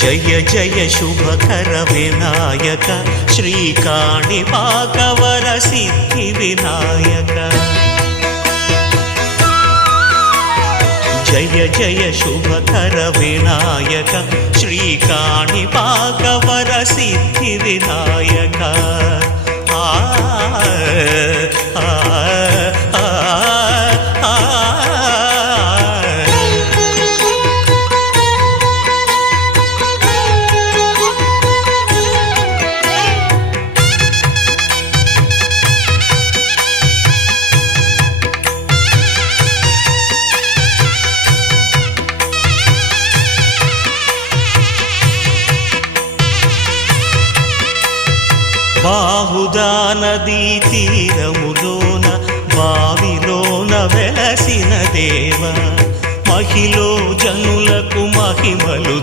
జయ జయ శుభకర వినాయక శ్రీకాణిపాకవర సిద్ధి వినాయక జయ జయ శుభకర వినాయక శ్రీకాణిపాకవర సిద్ధి వినాయక బాహుదా నదీ తీరములోన బావిలోన వెలసిన దేవ మహిలో జనులకు మహిమలు